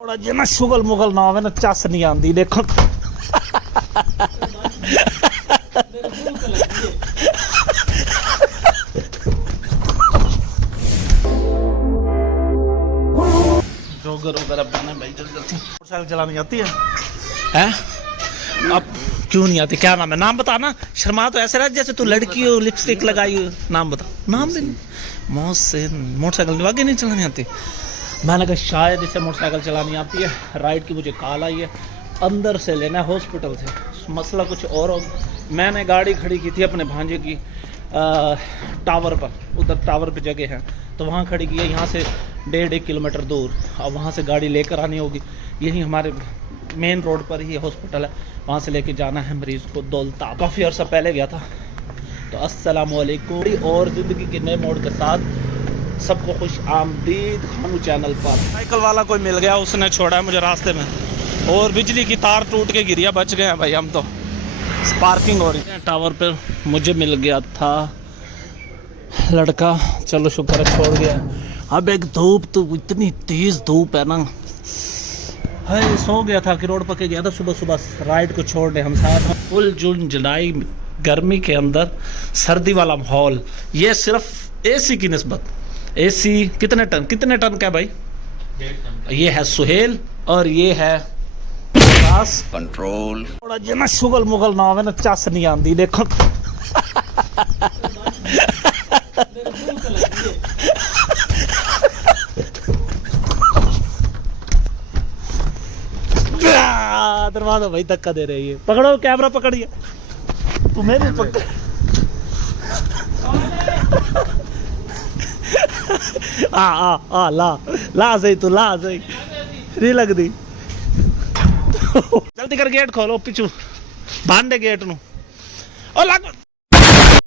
थोड़ा जिन्ना शुगल मुगल ना होवे ना चस नहीं आंदी देखो। जोगर वगैरह बनने भाई जल्दी जल्दी। मोटरसाइकिल चलानी आती है हैं? अब क्यों नहीं आती? क्या नाम है? नाम बताना। शर्मा तो ऐसे रहा जैसे तू लड़की हो, लिपस्टिक लगाई हो। नाम बता। नाम भी नहीं। मोहसिन। मोटरसाइकिल आगे नहीं चलानी आती। मैंने कहा शायद इसे मोटरसाइकिल चलानी आती है। राइड की मुझे कॉल आई है, अंदर से लेना है हॉस्पिटल से। मसला कुछ और हो। मैंने गाड़ी खड़ी की थी अपने भांजे की टावर पर, उधर टावर पे जगह है तो वहाँ खड़ी की है, यहाँ से 1.5 किलोमीटर दूर। अब वहाँ से गाड़ी लेकर आनी होगी। यही हमारे मेन रोड पर ही हॉस्पिटल है, वहाँ से लेके जाना है मरीज़ को दौलता। काफ़ी अर्सा पहले गया था। तो अस्सलाम वालेकुम और ज़िंदगी के नए मोड़ के साथ सबको खुश आमदीद खानू चैनल पर। साइकिल वाला कोई मिल गया, उसने छोड़ा है मुझे रास्ते में और बिजली की तार टूट के गिरी है। बच गए हैं भाई हम तो। स्पार्किंग हो रही है टावर पर। मुझे मिल गया था लड़का, चलो शुक्र है छोड़ गया। अब एक धूप तो इतनी तेज़ धूप है ना, है सो गया था कि रोड पके गया था। सुबह सुबह राइड को छोड़ने हम साथ फुल जून जुलाई गर्मी के अंदर सर्दी वाला माहौल। ये सिर्फ एसी की निस्बत। एसी कितने टन का है भाई? ये है सुहेल और ये है कंट्रोल। थोड़ा जिन्ना शुगल मुगल ना होवे ना चस नहीं आंदी देखो। दरवाजा भाई धक्का दे रही है। पकड़ो कैमरा, पकड़िए। तुम्हें भी पकड़। आ ला सही तू ला सही नहीं लग दी। जल्दी कर गेट खोलो पिछू भांडे गेट नु। और लाग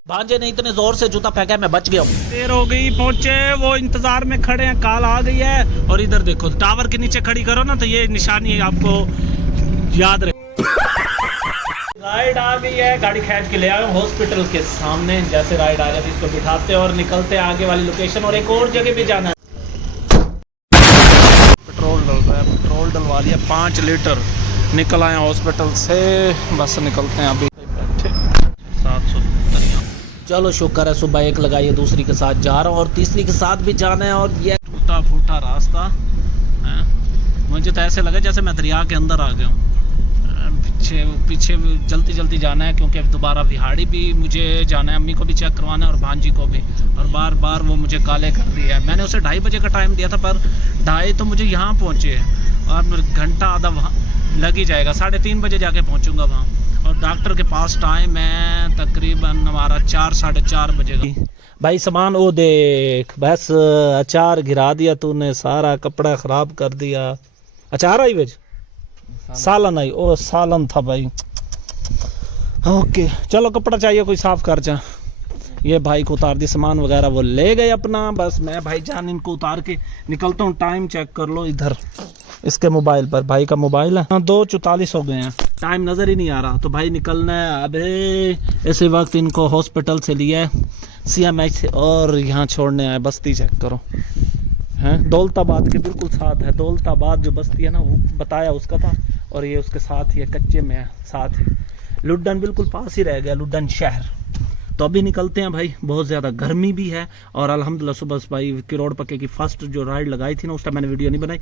भांजे ने इतने जोर से जूता फेंका मैं बच गया हूँ। देर हो गई, पहुंचे वो इंतजार में खड़े हैं। कॉल आ गई है और इधर देखो टावर के नीचे खड़ी करो ना तो ये निशानी है, आपको याद रहे। राइड आ गई है, गाड़ी खींच के ले आए हॉस्पिटल के सामने। जैसे राइड आ जाती इसको बिठाते और निकलते आगे वाली लोकेशन और एक और जगह भी जाना है। पेट्रोल डल रहा है, पेट्रोल डलवा लिया 5 लीटर। निकल आए हॉस्पिटल से, बस निकलते हैं अभी। 770। चलो शुक्र है सुबह एक लगाई, दूसरी के साथ जा रहा हूँ और तीसरी के साथ भी जाना है। और ये टूटा फूटा रास्ता है, मुझे तो ऐसे लगा जैसे मैं दरिया के अंदर आ गया हूँ। पीछे जल्दी जल्दी जाना है क्योंकि अब दोबारा विहाड़ी भी मुझे जाना है, अम्मी को भी चेक करवाना है और भांजी को भी। और बार बार वो मुझे काले कर रही है। मैंने उसे 2:30 बजे का टाइम दिया था पर 2:30 तो मुझे यहाँ पहुँचे हैं और मेरा घंटा आधा वहाँ लग ही जाएगा। 3:30 बजे जाके पहुँचूँगा वहाँ। और डॉक्टर के पास टाइम है तकरीबन हमारा 4 साढ़े 4 बजे का। भाई सामान वो देख, बस अचार गिरा दिया तूने, सारा कपड़ा ख़राब कर दिया। अचार आई वेज सालन आई, ओ सालन था भाई। ओके चलो कपड़ा चाहिए कोई साफ कर जा। ये भाई को उतार दी, सामान वगैरह वो ले गए अपना। बस मैं भाई जान इनको उतार के निकलता हूँ। टाइम चेक कर लो इधर इसके मोबाइल पर, भाई का मोबाइल है। 2:44 हो गए हैं, टाइम नज़र ही नहीं आ रहा। तो भाई निकलना है अबे। इसी वक्त इनको हॉस्पिटल से लिया है CMH से और यहाँ छोड़ने आए। बस्ती चेक करो हैं, दौलताबाद के बिल्कुल साथ है। दौलताबाद जो बस्ती है ना वो बताया उसका था और ये उसके साथ ही है, कच्चे में है साथ ही। लुड्डन बिल्कुल पास ही रह गया, लुड्डन शहर। तो अभी निकलते हैं भाई, बहुत ज़्यादा गर्मी भी है। और अल्हम्दुलिल्लाह सुबह भाई किरोड़ पक्के की फर्स्ट जो राइड लगाई थी ना, उस टाइम मैंने वीडियो नहीं बनाई,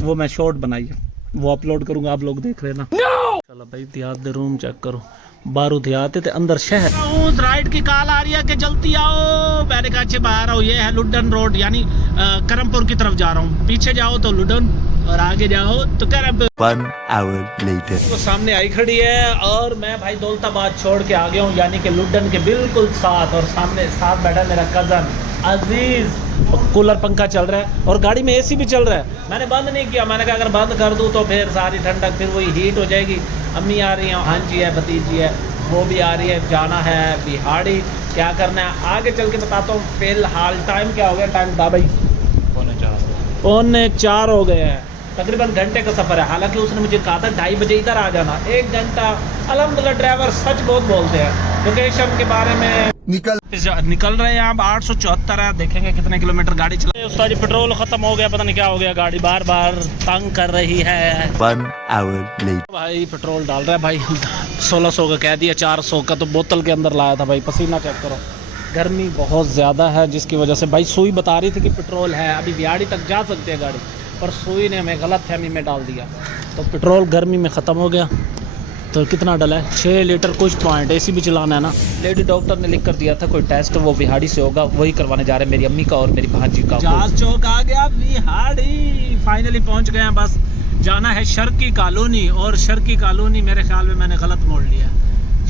वो मैं शॉर्ट बनाई है, वो अपलोड करूँगा, आप लोग देख लेना। चलो भाई दिहात दे रूम चेक करो, बारूद आते थे अंदर शहर। उस राइड की कॉल आ रही है कि जल्दी आओ। मैंने कहा अच्छे बाहर आओ। ये है लुड्डन रोड, यानी करमपुर की तरफ जा रहा हूँ। पीछे जाओ तो लुड्डन और आगे जाओ तो करमपुर। 1 hour later वो सामने आई खड़ी है और मैं भाई दौलताबाद छोड़ के आ गया हूँ, यानी कि लुड्डन के बिल्कुल साथ। और सामने साथ बैठा मेरा कज़न अजीज। कूलर पंखा चल रहा है और गाड़ी में AC भी चल रहा है। मैंने बंद नहीं किया, मैंने कहा अगर बंद कर दूँ तो फिर सारी ठंडक फिर वही हीट हो जाएगी। अम्मी आ रही हैं, भांजी है, भतीजी है, वो भी आ रही है। जाना है बिहाड़ी, क्या करना है आगे चल के बताता हूँ। फिलहाल टाइम क्या हो गया? टाइम बता भाई 3:45 हो गए हैं। तकरीबन घंटे का सफ़र है। हालांकि उसने मुझे कहा था 2:30 बजे इधर आ जाना, 1 घंटा। अल्हम्दुलिल्लाह ड्राइवर सच बहुत बोलते हैं। लोकेशन के बारे में निकल रहे हैं आप 874 है। देखेंगे कितने किलोमीटर गाड़ी चला। उसका जी पेट्रोल ख़त्म हो गया, पता नहीं क्या हो गया, गाड़ी बार बार तंग कर रही है। 1 hour later. भाई पेट्रोल डाल रहा है भाई, 1600 का कह दिया, 400 का तो बोतल के अंदर लाया था भाई। पसीना चेक करो, गर्मी बहुत ज़्यादा है जिसकी वजह से भाई सुई बता रही थी कि पेट्रोल है, अभी विहाड़ी तक जा सकते हैं गाड़ी, पर सुई ने हमें गलत फहमी में डाल दिया। तो पेट्रोल गर्मी में ख़त्म हो गया। तो कितना डला है, 6 लीटर कुछ पॉइंट। एसी भी चलाना है ना। लेडी डॉक्टर ने लिख कर दिया था कोई टेस्ट, वो विहाड़ी से होगा, वही करवाने जा रहे हैं मेरी अम्मी का और मेरी भांजी का। जहाज चौक आ गया विहाड़ी, फाइनली पहुंच गए हैं। बस जाना है शर्की कॉलोनी, और शर्की कॉलोनी मेरे ख्याल में मैंने गलत मोड़ लिया।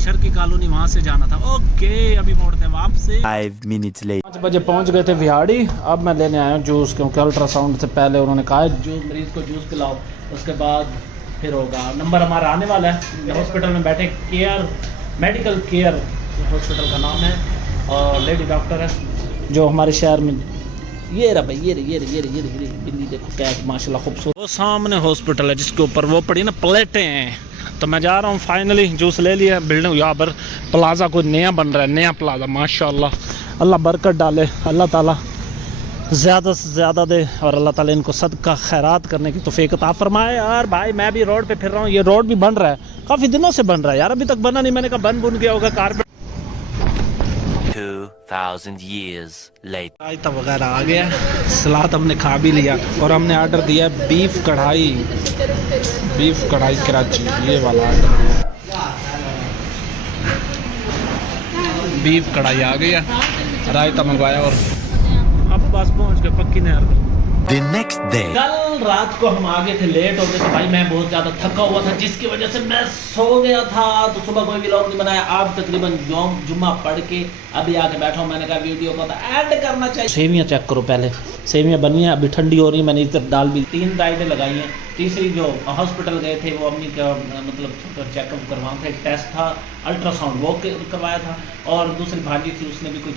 शर्की कॉलोनी वहाँ से जाना था। ओके अभी मोड़ते हैं वापसी। 5 minutes later. 5 बजे पहुँच गए थे विहाड़ी। अब मैं लेने आया हूँ जूस, क्योंकि अल्ट्रासाउंड से पहले उन्होंने कहा जूस, मरीज़ को जूस पिलाओ, उसके बाद फिर होगा। नंबर हमारा आने वाला है। हॉस्पिटल में बैठे, केयर मेडिकल केयर हॉस्पिटल का नाम है, और लेडी डॉक्टर है जो हमारे शहर में। ये रहा भाई, ये बिल्ली देखो क्या माशाल्लाह खूबसूरत। वो सामने हॉस्पिटल है जिसके ऊपर वो पड़ी ना प्लेटें हैं। तो मैं जा रहा हूँ, फाइनली जूस ले लिया। बिल्डिंग यहाँ पर प्लाजा कोई नया बन रहा है, नया प्लाजा माशाल्लाह। अल्लाह बरकत डाले, अल्लाह ताला ज़्यादा से ज़्यादा दे, और अल्लाह ताला इनको सदका खैरात करने की तौफीक अता फरमाए। यार भाई मैं भी रोड पे फिर रहा हूँ, ये रोड भी बन रहा है, काफ़ी दिनों से बन रहा है यार, अभी तक बना नहीं। मैंने कहा बन गया होगा कारपेट। 2000 years later. रायता वगैरह आ गया, सलाद हमने खा भी लिया, और हमने ऑर्डर दिया बीफ कढ़ाई कराची, ये वाला ऑर्डर। बीफ कढ़ाई आ गया, रायता मंगवाया, और अब बस पहुंच गए पक्की नहर। The next day. कल रात को हम आ गए थे, लेट हो गए थे भाई। मैं बहुत ज़्यादा थका हुआ था जिसकी वजह से मैं सो गया था, तो सुबह कोई व्लॉग नहीं बनाया। अब तकरीबन जुम्मा पढ़ के अभी आके बैठा हूँ। मैंने कहा वीडियो को तो ऐड करना चाहिए। सेवियाँ चेक करो पहले, सेवियाँ बनी हैं, अभी ठंडी हो रही है। मैंने इधर दाल भी 3 रायतें लगाई हैं। तीसरी जो हॉस्पिटल गए थे वो अम्मी का मतलब चेकअप करवाना था, एक टेस्ट था, अल्ट्रासाउंड वो करवाया था, और दूसरी भांजी थी उसने भी कुछ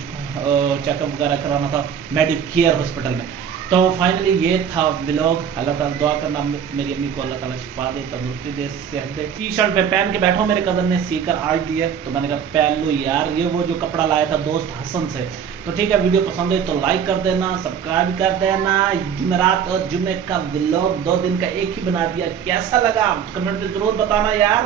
चेकअप वगैरह कराना था मेडिकेयर हॉस्पिटल में। तो फाइनली ये था व्लॉग। अल्लाह ताला दुआ करना मेरी अम्मी को अल्लाह ताला शिफा दे, तंदुरुस्ती दे, सेहत दे। टी शर्ट पे पहन के बैठा हूँ, मेरे कज़न ने सीकर आज दिया, तो मैंने कहा पहन लो यार, ये वो जो कपड़ा लाया था दोस्त हसन से। तो ठीक है, वीडियो पसंद है तो लाइक कर देना, सब्सक्राइब कर देना। जुमेरात और जुम्मे का व्लॉग 2 दिन का एक ही बना दिया, कैसा लगा कमेंट में ज़रूर बताना यार।